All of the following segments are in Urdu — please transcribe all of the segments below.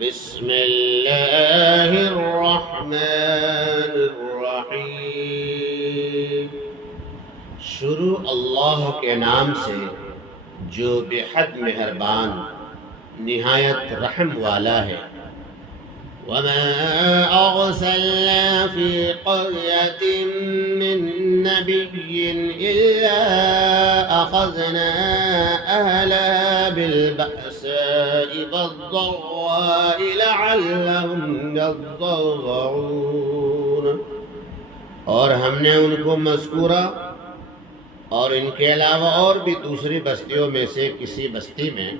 بسم اللہ الرحمن الرحیم۔ شروع اللہ کے نام سے جو بے حد مہربان نہایت رحم والا ہے۔ وما أرسلنا في قرية من نبي إلا أخذنا أهلها بالبأساء والضراء لعلهم يضرعون۔ اور ہم نے ان کو مذکورہ اور ان کے علاوہ اور بھی دوسری بستیوں میں سے کسی بستی میں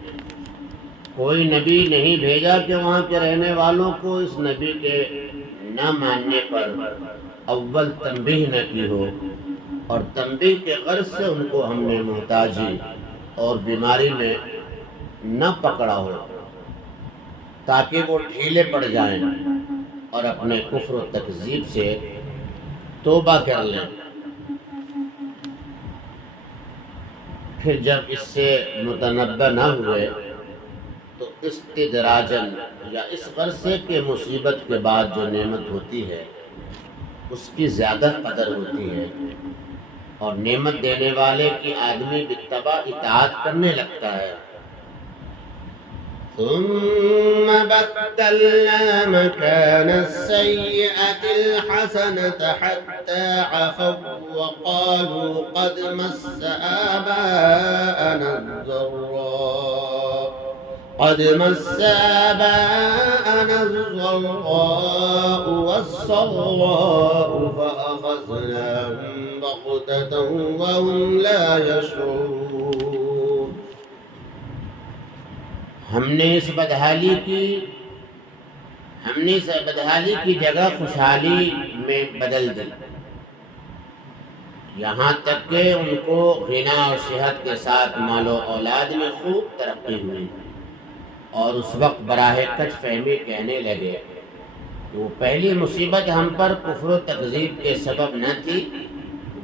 کوئی نبی نہیں بھیجا کہ وہاں کے رہنے والوں کو اس نبی کے نہ ماننے پر اول تنبیہ نہ کی ہو، اور تنبیہ کے غرض سے ان کو ہم نے محتاجی اور بیماری میں نہ پکڑا ہو تاکہ وہ ڈھیلے پڑ جائیں اور اپنے کفر و تکذیب سے توبہ کر لیں۔ پھر جب اس سے متنبہ نہ ہوئے تو استدراجن یا اس غرض سے کہ مصیبت کے بعد جو نعمت ہوتی ہے اس کی زیادہ قدر ہوتی ہے، اور نعمت دینے والے کی آدمی بالطبع اطاعت کرنے لگتا ہے۔ ثم بدلنا مكان السيئة الحسنة حتى عفوا وقالوا قد مس آباءنا الضراء والسراء فأخذناهم بغتة وهم لا يشعرون۔ ہم نے اس بدحالی کی جگہ خوشحالی میں بدل دی، یہاں تک کہ ان کو غنا اور صحت کے ساتھ مال و اولاد میں خوب ترقی ہوئی، اور اس وقت براہ کچھ فہمی کہنے لگے کہ وہ پہلی مصیبت ہم پر کفر و تکذیب کے سبب نہ تھی،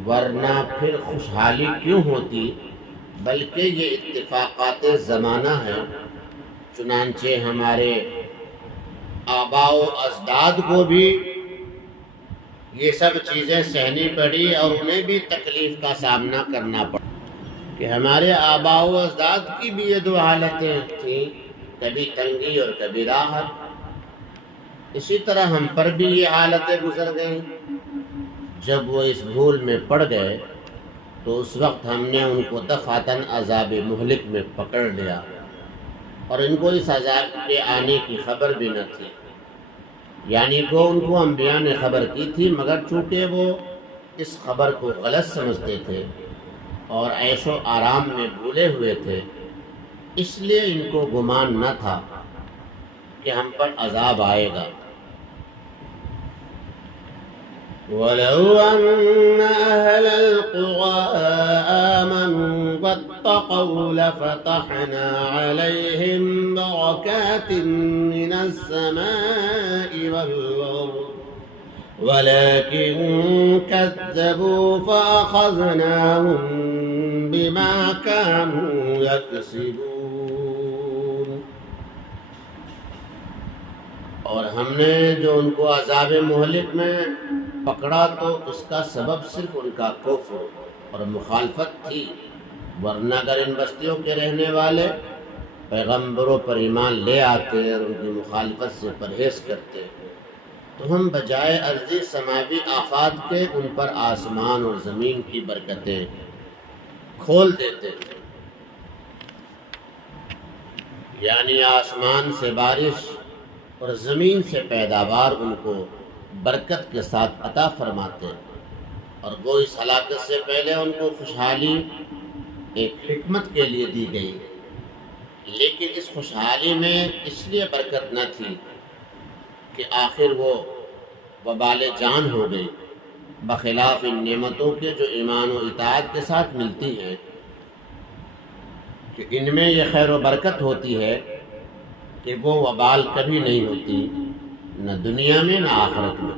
ورنہ پھر خوشحالی کیوں ہوتی، بلکہ یہ اتفاقات زمانہ ہے۔ چنانچہ ہمارے آباء و اجداد کو بھی یہ سب چیزیں سہنی پڑی اور انہیں بھی تکلیف کا سامنا کرنا پڑا، کہ ہمارے آباء و اجداد کی بھی یہ دو حالتیں تھیں، کبھی تنگی اور کبھی راحت۔ اسی طرح ہم پر بھی یہ حالتیں گزر گئیں۔ جب وہ اس بھول میں پڑ گئے تو اس وقت ہم نے ان کو دفعتاً عذاب مہلک میں پکڑ لیا، اور ان کو اس عذاب کے آنے کی خبر بھی نہ تھی، یعنی کہ ان کو انبیاء نے خبر کی تھی، مگر چونکہ وہ اس خبر کو غلط سمجھتے تھے اور عیش و آرام میں بھولے ہوئے تھے، اس لیے ان کو گمان نہ تھا کہ ہم پر عذاب آئے گا۔ وَلَوْ أَنَّ أَهْلَ الْقُرَىٰ آمَنُوا وَاتَّقَوْا لَفَتَحْنَا عَلَيْهِم بَرَكَاتٍ مِّنَ السَّمَاءِ وَالْأَرْضِ وَلَٰكِن كَذَّبُوا فَأَخَذْنَاهُم بِمَا كَانُوا يَكْسِبُونَ۔ اور ہم نے جو ان کو عذاب مہلک میں پکڑا تو اس کا سبب صرف ان کا کفر اور مخالفت تھی، ورنہ اگر ان بستیوں کے رہنے والے پیغمبروں پر ایمان لے آتے اور ان کی مخالفت سے پرہیز کرتے تو ہم بجائے ارضی سماوی آفات کے ان پر آسمان اور زمین کی برکتیں کھول دیتے، یعنی آسمان سے بارش اور زمین سے پیداوار ان کو برکت کے ساتھ عطا فرماتے، اور وہ اس ہلاکت سے پہلے ان کو خوشحالی ایک حکمت کے لیے دی گئی، لیکن اس خوشحالی میں اس لیے برکت نہ تھی کہ آخر وہ وبال جان ہو گئی، بخلاف ان نعمتوں کے جو ایمان و اطاعت کے ساتھ ملتی ہیں، کہ ان میں یہ خیر و برکت ہوتی ہے کہ وہ وبال کبھی نہیں ہوتی، نہ دنیا میں نہ آخرت میں۔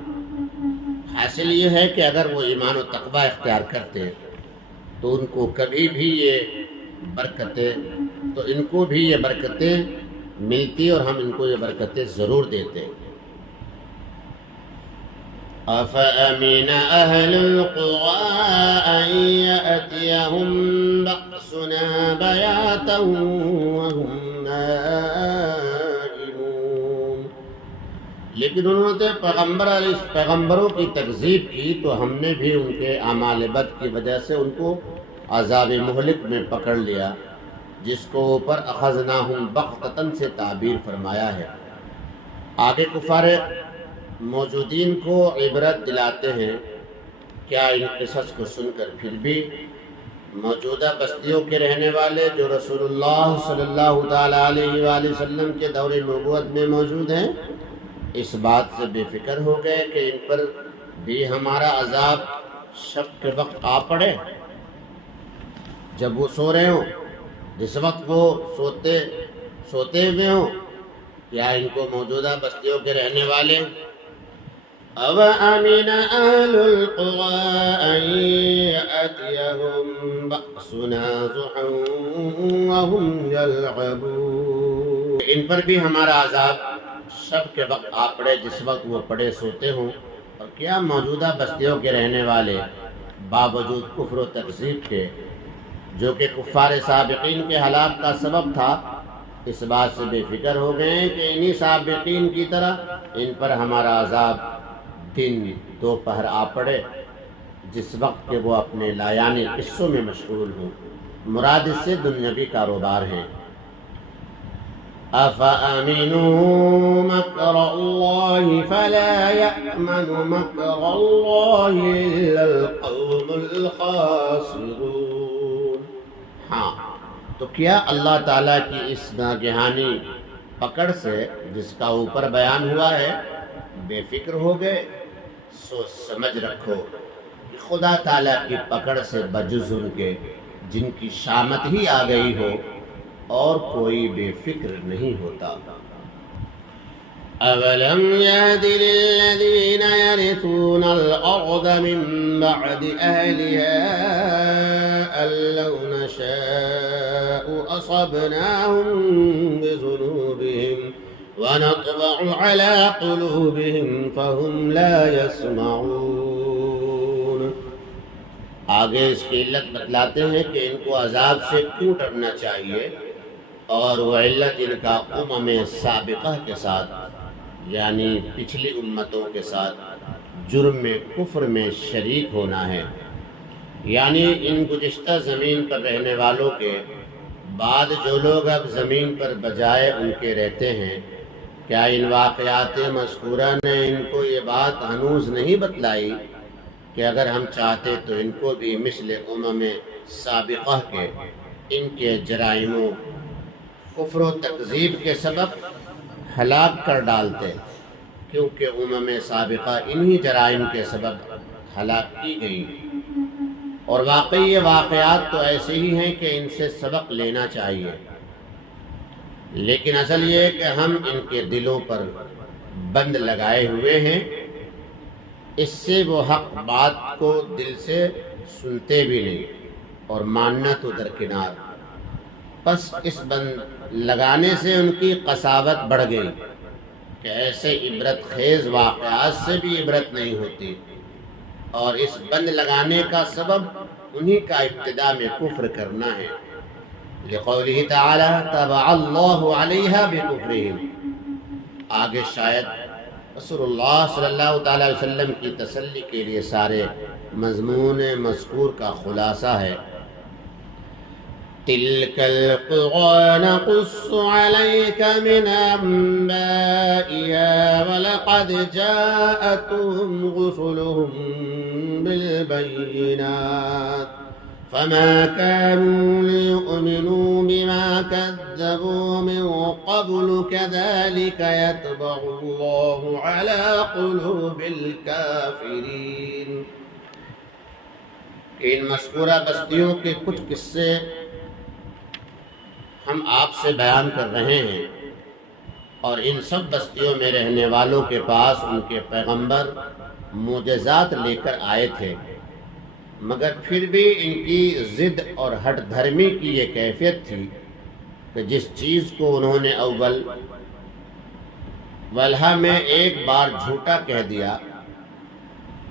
حاصل یہ ہے کہ اگر وہ ایمان و تقوی اختیار کرتے تو ان کو کبھی بھی یہ برکتیں ملتی اور ہم ان کو یہ برکتیں ضرور دیتے۔ أَفَأَمِنَ أَهْلُ الْقُرَىٰ أَن يَأْتِيَهُم بَأْسُنَا بَيَاتًا وَهُمْ نَائِمُونَ۔ لیکن انہوں نے پیغمبروں کی تکذیب کی تو ہم نے بھی ان کے اعمال بد کی وجہ سے ان کو عذاب مہلک میں پکڑ لیا، جس کو اوپر اخذناہم بغتۃ سے تعبیر فرمایا ہے۔ آگے کفار موجودین کو عبرت دلاتے ہیں، کیا ان قصص کو سن کر پھر بھی موجودہ بستیوں کے رہنے والے جو رسول اللہ صلی اللہ تعالیٰ علیہ وآلہ وسلم کے دور نبوت میں موجود ہیں اس بات سے بے فکر ہو گئے کہ ان پر بھی ہمارا عذاب شب کے وقت آ پڑے، جب وہ سو رہے ہوں، جس وقت وہ سوتے ہوئے ہوں؟ کیا ان کو موجودہ بستیوں کے رہنے والے أَوَأَمِنَ أَهْلُ الْقُرَىٰ أَن يَأْتِيَهُم بَأْسُنَا ضُحًى وَهُمْ يَلْعَبُونَ۔ ان پر بھی ہمارا عذاب شب کے وقت آ پڑے، جس وقت وہ پڑے سوتے ہوں۔ اور کیا موجودہ بستیوں کے رہنے والے باوجود کفر و تکذیب کے، جو کہ کفار سابقین کے ہلاک کا سبب تھا، اس بات سے بے فکر ہو گئے ہیں کہ انہی سابقین کی طرح ان پر ہمارا عذاب دن دوپہر آ پڑے، جس وقت کہ وہ اپنے لایانی قصوں میں مشغول ہوں۔ مراد اس سے دنیاوی کاروبار ہیں۔ أَفَأَمِنُوا مَكْرَ اللَّهِ فَلَا يَأْمَنُ مَكْرَ اللَّهِ إِلَّا الْقَوْمُ الْخَاسِرُونَ۔ ہاں، تو کیا اللہ تعالیٰ کی اس ناگہانی پکڑ سے جس کا اوپر بیان ہوا ہے بے فکر ہو گئے؟ سو سمجھ رکھو کہ خدا تعالیٰ کی پکڑ سے بجز ان کے جن کی شامت ہی آ گئی ہو اور کوئی بے فکر نہیں ہوتا۔ أَوَلَمْ يَهْدِ لِلَّذِينَ يَرِثُونَ الْأَرْضَ مِن بَعْدِ أَهْلِهَا أَن لَّوْ نَشَاءُ أَصَبْنَاهُم بِذُنُوبِهِمْ وَنَطْبَعُ عَلَىٰ قُلُوبِهِمْ فَهُمْ لَا يَسْمَعُونَ۔ آگے اس کی علت بتلاتے ہیں کہ ان کو عذاب سے کیوں ڈرنا چاہیے، اور وہ علت ان کا سابقہ کے ساتھ یعنی پچھلی امتوں کے ساتھ جرم میں کفر میں شریک ہونا ہے۔ یعنی ان گزشتہ زمین پر رہنے والوں کے بعد جو لوگ اب زمین پر بجائے ان کے رہتے ہیں، کیا ان واقعات مذکورہ نے ان کو یہ بات ہنوز نہیں بتلائی کہ اگر ہم چاہتے تو ان کو بھی مثل سابقہ کے ان کے جرائم و کفر و تکذیب کے سبب ہلاک کر ڈالتے، کیونکہ سابقہ انہی جرائم کے سبب ہلاک کی گئی۔ اور واقعی یہ واقعات تو ایسے ہی ہیں کہ ان سے سبق لینا چاہیے، لیکن اصل یہ ہے کہ ہم ان کے دلوں پر بند لگائے ہوئے ہیں، اس سے وہ حق بات کو دل سے سنتے بھی نہیں اور ماننا تو درکنار۔ پس اس بند لگانے سے ان کی قساوت بڑھ گئی کہ ایسے عبرت خیز واقعات سے بھی عبرت نہیں ہوتی، اور اس بند لگانے کا سبب انہی کا ابتدا میں کفر کرنا ہے۔ لقوله تعالی طبع اللہ علیہا بکفرہم۔ آگے شاید رسول اللہ صلی اللہ تعالی علیہ وسلم کی تسلی کے لیے سارے مضمون مذکور کا خلاصہ ہے۔ تِلْكَ الْقُرَىٰ نَقُصُّ عَلَيْكَ مِنْ أَنبَائِهَا وَلَقَدْ جَاءَتْهُمْ رُسُلُهُم بِالْبَيِّنَاتِ فَمَا كَانُوا لِيُؤْمِنُوا بِمَا كَذَّبُوا مِن قَبْلُ كَذَٰلِكَ يَطْبَعُ اللَّهُ عَلَىٰ قُلُوبِ الْكَافِرِينَ۔ ان مذکورہ بستیوں کے کچھ قصے ہم آپ سے بیان کر رہے ہیں، اور ان سب بستیوں میں رہنے والوں کے پاس ان کے پیغمبر معجزات لے کر آئے تھے، مگر پھر بھی ان کی ضد اور ہٹ دھرمی کی یہ کیفیت تھی کہ کہ جس چیز کو انہوں نے اول والہ میں ایک بار جھوٹا کہہ دیا،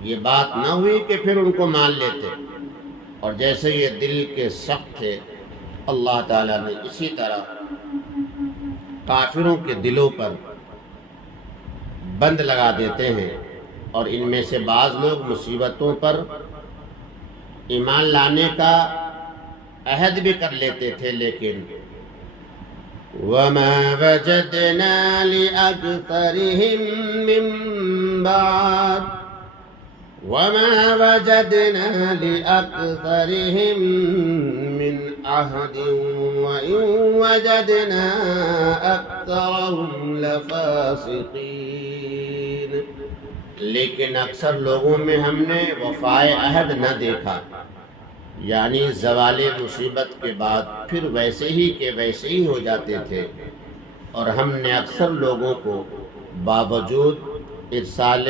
یہ بات نہ ہوئی کہ پھر ان کو مان لیتے، اور جیسے یہ دل کے سخت تھے اللہ تعالیٰ نے اسی طرح کافروں کے دلوں پر بند لگا دیتے ہیں، اور ان میں سے بعض لوگ مصیبتوں پر ایمان لانے کا عہد بھی کر لیتے تھے، لیکن وَمَا وَجَدْنَا لِأَكْثَرِهِم مِّن بَعْدٍ وَمَا وَجَدْنَا لِأَكْثَرِهِم مِّنْ عَهْدٍ وَإِن وَجَدْنَا أَكْثَرَهُمْ لَفَاسِقِينَ، لیکن اکثر لوگوں میں ہم نے وفائے عہد نہ دیکھا، یعنی زوال مصیبت کے بعد پھر ویسے ہی کہ ویسے ہی ہو جاتے تھے، اور ہم نے اکثر لوگوں کو باوجود ارسال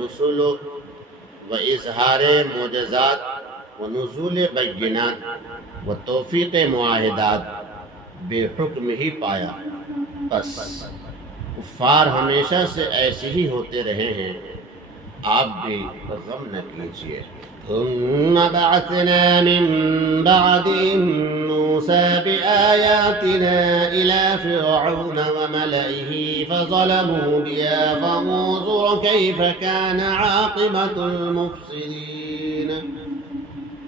رسول و اظہار معجزات و نزول بینات و توفیق معاہدات بے حکم ہی پایا۔ بس کفار ہمیشہ سے ایسے ہی ہوتے رہے ہیں، آپ بھی غم نہ کیجیے۔ ثم بعثنا من بعدهم موسى بآياتنا إلى فرعون وملئه فظلموا بها فانظر كيف كان عاقبة المفسدين۔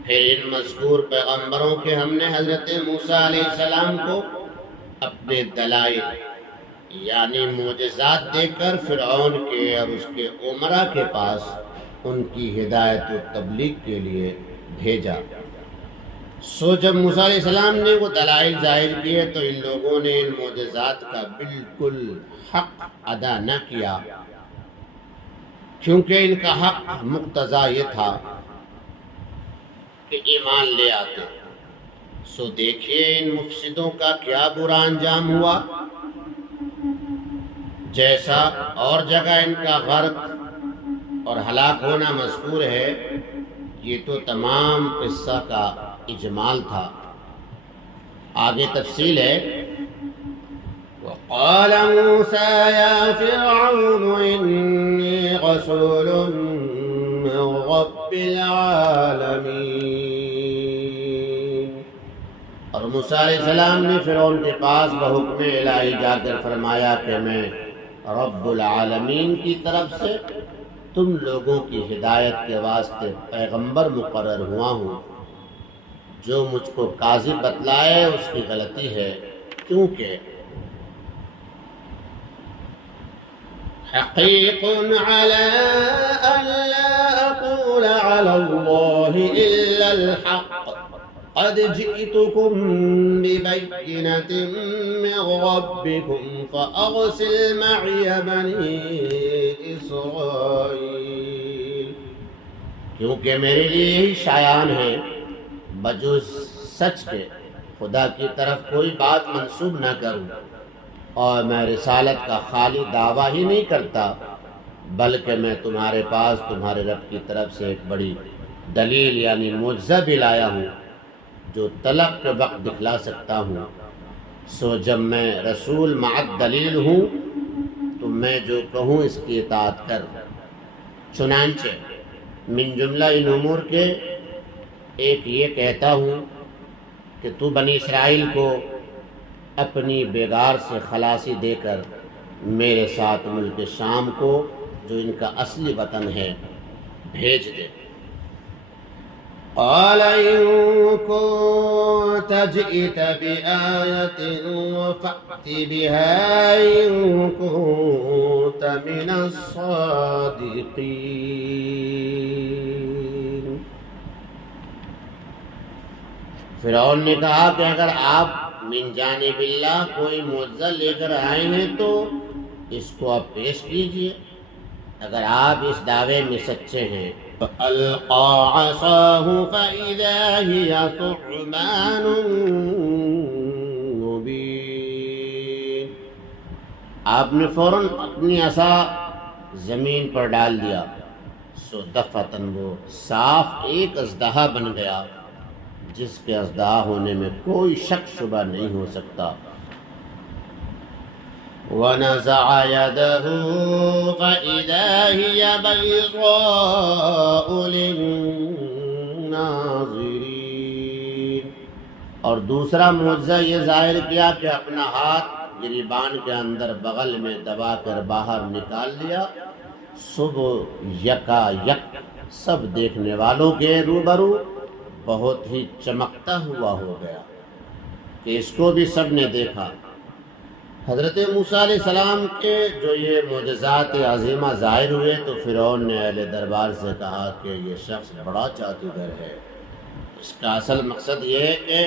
پھر ان مذکور پیغمبروں کے ہم نے حضرت موسیٰ علیہ السلام کو اپنے دلائل یعنی معجزات دے کر فرعون کے اور اس کے امراء کے پاس ان کی ہدایت و تبلیغ کے لیے بھیجا۔ سو جب موسیٰ علیہ السلام نے وہ دلائل ظاہر کیے تو ان لوگوں نے ان معجزات کا بالکل حق ادا نہ کیا، کیونکہ ان کا حق مقتضا یہ تھا کہ ایمان لے آتے۔ سو دیکھیے ان مفسدوں کا کیا برا انجام ہوا، جیسا اور جگہ ان کا غرق اور ہلاک ہونا مذکور ہے، یہ تو تمام قصہ کا اجمال تھا، آگے تفصیل ہے۔ وقال موسى يا فرعون إني رسول من رب العالمين، اور موسیٰ علیہ السلام نے فرعون کے پاس بحکم الہی جا کر فرمایا کہ میں رب العالمین کی طرف سے تم لوگوں کی ہدایت کے واسطے پیغمبر مقرر ہوا ہوں، جو مجھ کو کاذب بتلائے اس کی غلطی ہے، کیونکہ حقیق علی ان لا اقول علی اللہ الا الحق قد جئتكم ببينة من ربكم فأرسل معي بني إسرائيل، کیونکہ میرے لیے یہی شایان ہے بجز سچ کے خدا کی طرف کوئی بات منسوب نہ کروں، اور میں رسالت کا خالی دعویٰ ہی نہیں کرتا بلکہ میں تمہارے پاس تمہارے رب کی طرف سے ایک بڑی دلیل یعنی معجزہ بھی لایا ہوں جو طلب کے وقت دکھلا سکتا ہوں۔ سو جب میں رسول مع دلیل ہوں تو میں جو کہوں اس کی اطاعت کر۔ چنانچہ من جملہ ان امور کے ایک یہ کہتا ہوں کہ تو بنی اسرائیل کو اپنی بیگار سے خلاصی دے کر میرے ساتھ ملک شام کو جو ان کا اصلی وطن ہے بھیج دے۔ قال إن كنت جئت بآية فأت بها إن كنت من الصادقين۔ فرعون نے کہا کہ اگر آپ من جانب اللہ کوئی معجزہ لے کر آئے ہیں تو اس کو آپ پیش کیجئے، اگر آپ اس دعوے میں سچے ہیں۔ فَأَلْقَى عَصَاهُ فَإِذَا هِيَ ثُعْبَانٌ مُّبِينٌ، آپ نے فوراً اپنی عصا زمین پر ڈال دیا، سو دفعتاً وہ صاف ایک اژدہا بن گیا جس کے اژدہا ہونے میں کوئی شک شبہ نہیں ہو سکتا۔ ونزع يده فإذا هي بيضاء للناظرين. اور دوسرا معجزہ یہ ظاہر کیا کہ اپنا ہاتھ گریبان کے اندر بغل میں دبا کر باہر نکال لیا. صبح یکا یک سب دیکھنے والوں کے روبرو بہت ہی چمکتا ہوا ہو گیا کہ اس کو بھی سب نے دیکھا. حضرت موسیٰ علیہ السلام کے جو یہ معجزات عظیمہ ظاہر ہوئے تو فرعون نے اہل دربار سے کہا کہ یہ شخص بڑا جادوگر ہے. اس کا اصل مقصد یہ ہے کہ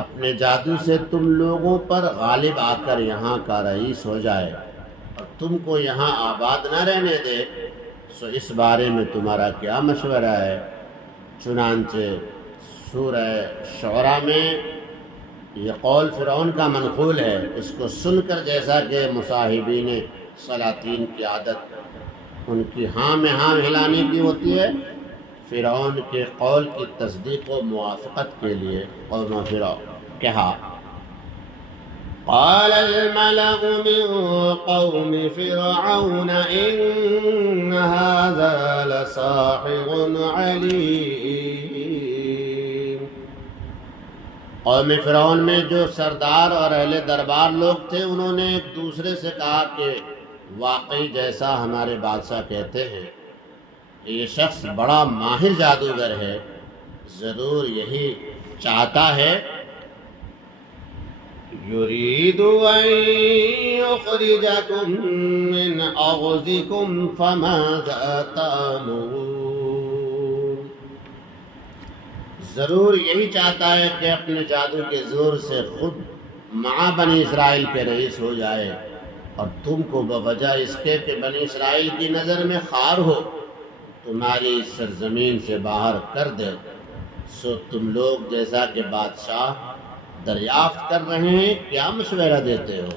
اپنے جادو سے تم لوگوں پر غالب آ کر یہاں کا رئیس ہو جائے اور تم کو یہاں آباد نہ رہنے دے. سو اس بارے میں تمہارا کیا مشورہ ہے؟ چنانچہ سورہ شعراء میں یہ قول فرعون کا منقول ہے. اس کو سن کر جیسا کہ مصاحبین سلاطین کی عادت ان کی ہاں میں ہاں ہلانے کی ہوتی ہے، فرعون کے قول کی تصدیق و موافقت کے لیے قوم فرعون کہا قال الملأ من قوم فرعون إن هذا لساحر عليم. قوم فرعون میں جو سردار اور اہل دربار لوگ تھے انہوں نے ایک دوسرے سے کہا کہ واقعی جیسا ہمارے بادشاہ کہتے ہیں کہ یہ شخص بڑا ماہر جادوگر ہے، ضرور یہی چاہتا ہے یرید ان یخرجکم من ارضکم فماذا تأمرون. ضرور یہی چاہتا ہے کہ اپنے جادو کے زور سے خود مع بنی اسرائیل کے رئیس ہو جائے اور تم کو بوجہ اس کے کہ بنی اسرائیل کی نظر میں خار ہو تمہاری سرزمین سے باہر کر دے. سو تم لوگ جیسا کہ بادشاہ دریافت کر رہے ہیں کیا مشورہ دیتے ہو؟